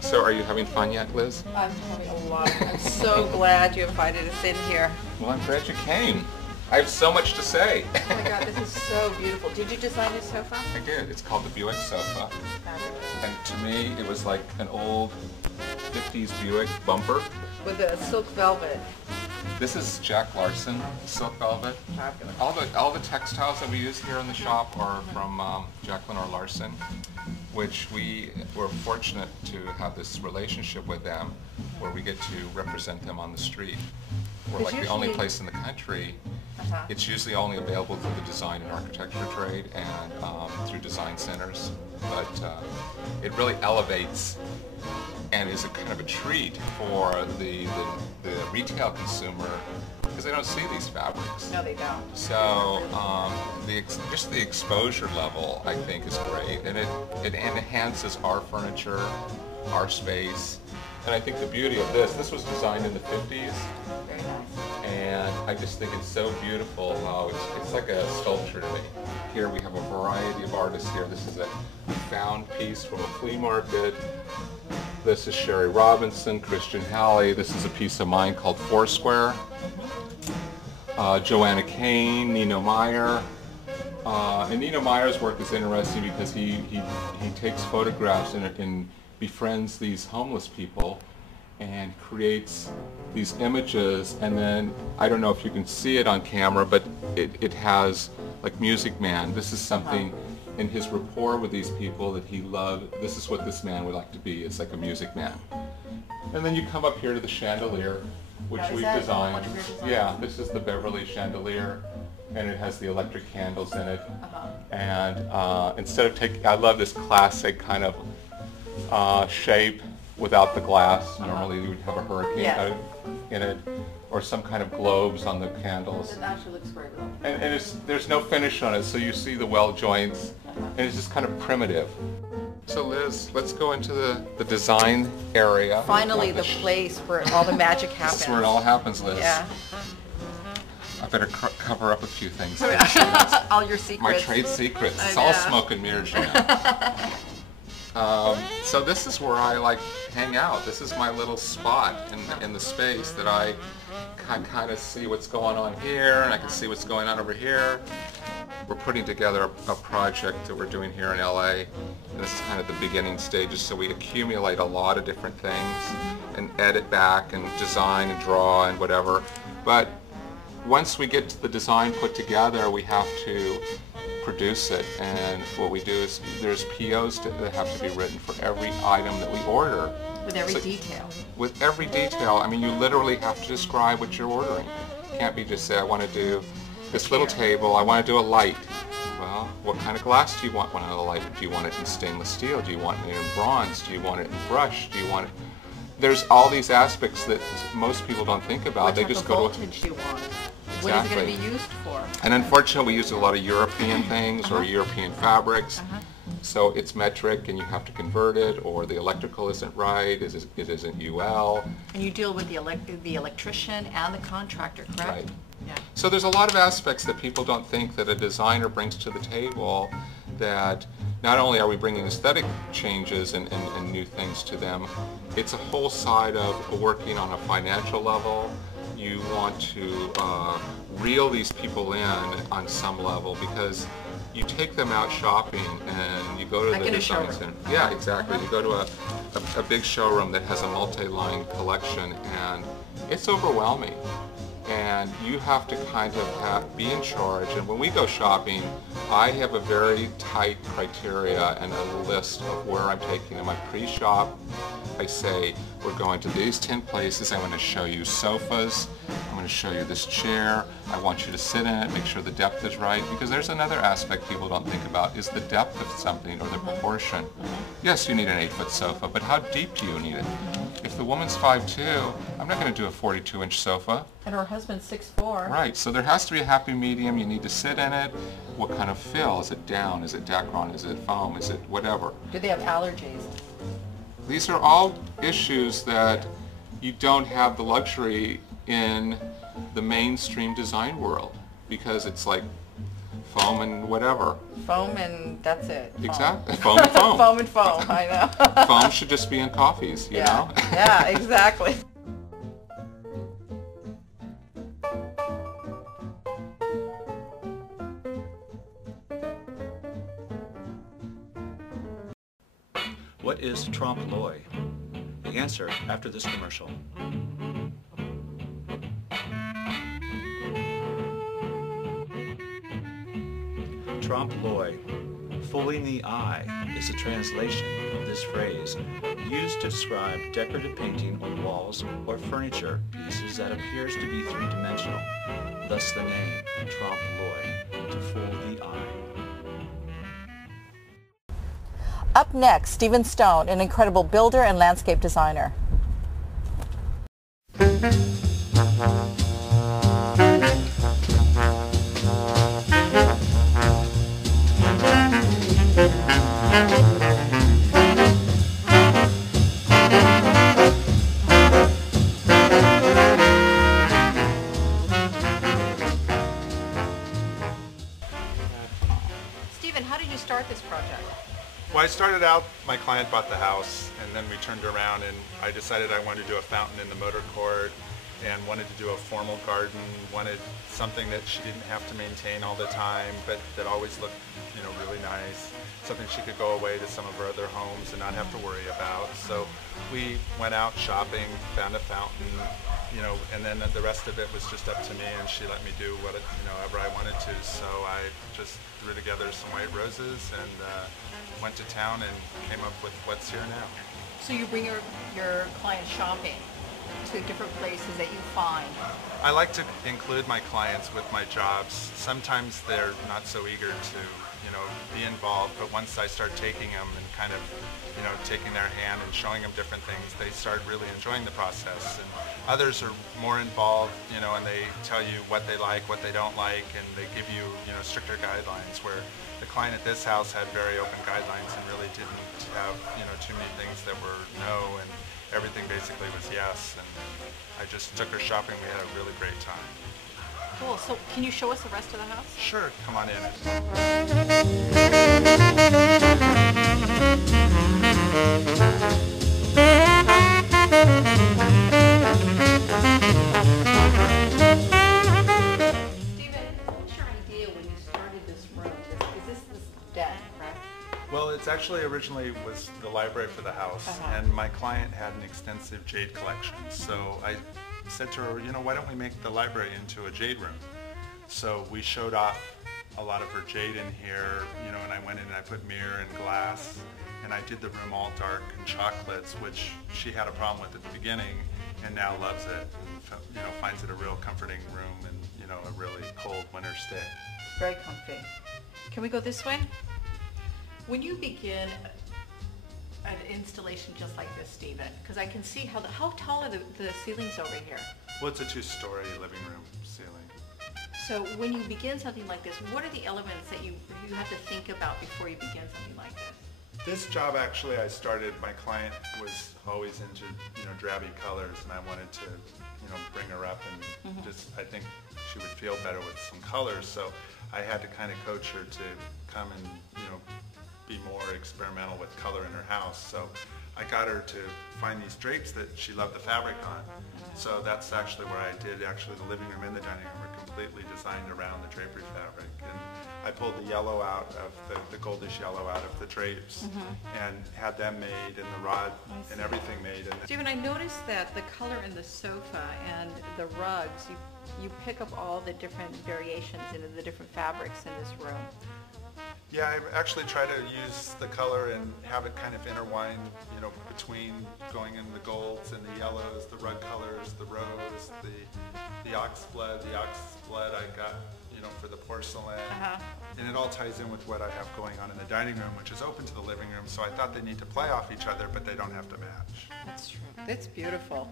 So are you having fun yet, Liz? I'm having a lot of fun. I'm so glad you invited us in here. Well, I'm glad you came. I have so much to say. Oh my God, this is so beautiful. Did you design this sofa? I did. It's called the Buick sofa. Fabulous. And to me, it was like an old 50s Buick bumper. With the silk velvet. This is Jack Larson silk velvet. Fabulous. All the textiles that we use here in the shop are from Jacqueline or Larson, which we were fortunate to have this relationship with them where we get to represent them on the street. We're like the only place in the country. It's usually only available through the design and architecture trade and through design centers, but it really elevates and is a kind of a treat for the retail consumer because they don't see these fabrics. No, they don't. So just the exposure level, I think, is great, and it enhances our furniture, our space, and I think the beauty of this was designed in the 50s. Very nice. And I just think it's so beautiful how it's like a sculpture to me. Here we have a variety of artists here. This is a found piece from a flea market. This is Sherry Robinson, Christian Halley. This is a piece of mine called Foursquare. Joanna Kane, Nino Meyer. And Nino Meyer's work is interesting because he takes photographs and befriends these homeless people and creates these images, and then I don't know if you can see it on camera, but it has like Music Man. This is something in his rapport with these people that he loved. This is what this man would like to be. It's like a music man. And then you come up here to the chandelier, which we've designed. Yeah, this is the Beverly chandelier, and it has the electric candles in it. And instead of taking, I love this classic kind of shape without the glass. Normally you would have a hurricane in it, or some kind of globes on the candles. It actually looks great with them. And there's no finish on it, so you see the weld joints, and it's just kind of primitive. So Liz, let's go into the design area. Finally, the place where all the magic happens. This is where it all happens, Liz. Yeah. I better cover up a few things. All your secrets. My trade secrets. It's all smoke and mirrors now. So this is where I like hang out. This is my little spot in the space that I can kind of see what's going on here, and I can see what's going on over here. We're putting together a project that we're doing here in LA, and this is kind of the beginning stages, so we accumulate a lot of different things and edit back and design and draw and whatever. But once we get the design put together, we have to produce it, and what we do is there's POs that have to be written for every item that we order. With every detail. With every detail. I mean, you literally have to describe what you're ordering. It can't be just say, I want to do this little table, I want to do a light. Well, what kind of glass do you want on the light? Do you want it in stainless steel? Do you want it in bronze? Do you want it in brush? Do you want it... There's all these aspects that most people don't think about. What they type just of go voltage do you want? Exactly. What is it going to be used for? And unfortunately, we use a lot of European things or European fabrics. So it's metric, and you have to convert it, or the electrical isn't right, it isn't UL. And you deal with the electrician and the contractor, correct? Right. Yeah. So there's a lot of aspects that people don't think that a designer brings to the table, that not only are we bringing aesthetic changes and new things to them, it's a whole side of working on a financial level. You want to reel these people in on some level, because you take them out shopping and you go to the design center. Yeah, exactly. You go to a big showroom that has a multi-line collection, and it's overwhelming. And you have to kind of be in charge. And when we go shopping, I have a very tight criteria and a list of where I'm taking them. I pre-shop. I say, we're going to these 10 places. I'm going to show you sofas. I'm going to show you this chair. I want you to sit in it, make sure the depth is right. Because there's another aspect people don't think about, is the depth of something, or the proportion. Yes, you need an 8-foot sofa, but how deep do you need it? If the woman's 5'2", I'm not going to do a 42-inch sofa. And her husband's 6'4". Right, so there has to be a happy medium. You need to sit in it. What kind of fill? Is it down? Is it Dacron? Is it foam? Is it whatever? Do they have allergies? These are all issues that you don't have the luxury in the mainstream design world, because it's like foam and whatever. foam and that's it. Foam. Exactly. Foam and foam. Foam and foam, I know. Foam should just be in coffees, you know? Yeah, exactly. What is trompe-l'oeil? The answer after this commercial. Trompe-l'oeil, fooling the eye, is a translation of this phrase used to describe decorative painting on walls or furniture pieces that appears to be three-dimensional. Thus the name, trompe-l'oeil, to fool the eye. Up next, Stephen Stone, an incredible builder and landscape designer. Stephen, how did you start this project? Well, I started out, my client bought the house, and then we turned around and I decided I wanted to do a fountain in the motor court and wanted to do a formal garden, wanted something that she didn't have to maintain all the time, but that always looked, you know, really nice, something she could go away to some of her other homes and not have to worry about. So we went out shopping, found a fountain, you know, and then the rest of it was just up to me, and she let me do whatever I wanted to. So I just threw together some white roses and went to town and came up with what's here now. So you bring your clients shopping to different places that you find. I like to include my clients with my jobs. Sometimes they're not so eager to, you know, be involved, but once I start taking them and kind of, you know, taking their hand and showing them different things, they start really enjoying the process. And others are more involved, you know, and they tell you what they like, what they don't like, and they give you, you know, stricter guidelines, where the client at this house had very open guidelines and really didn't have, you know, too many things that were no, and everything basically was yes. And I just took her shopping. We had a really great time. Cool. So can you show us the rest of the house? Sure, come on in. Stephen, what was your idea when you started this room? Is this den, correct? Well, it's actually originally was the library for the house, and my client had an extensive jade collection. So I said to her, you know, why don't we make the library into a jade room? So we showed off a lot of her jade in here, you know, and I went in and I put mirror and glass, and I did the room all dark and chocolates, which she had a problem with at the beginning, and now loves it. And, you know, finds it a real comforting room and, you know, a really cold winter stay. Very comfy. Can we go this way? When you begin an installation just like this, Stephen, because I can see how tall are the ceilings over here? Well, it's a two-story living room ceiling. So when you begin something like this, what are the elements that you have to think about before you begin something like this? This job, actually, I started, my client was always into, you know, drabby colors, and I wanted to, you know, bring her up and just, I think she would feel better with some colors. So I had to kind of coach her to come and, you know, be more experimental with color in her house. So I got her to find these drapes that she loved the fabric on. So that's actually where I did, actually the living room and the dining room were completely designed around the drapery fabric. And I pulled the yellow out of the goldish yellow out of the drapes and had them made, and the rod and everything made. And Stephen, I noticed that the color in the sofa and the rugs, you pick up all the different variations into the different fabrics in this room. Yeah, I actually try to use the color and have it kind of intertwine, you know, between going in the golds and the yellows, the rug colors, the rose, the ox blood. The ox blood I got, you know, for the porcelain. And it all ties in with what I have going on in the dining room, which is open to the living room. So I thought they need to play off each other, but they don't have to match. That's true. That's beautiful.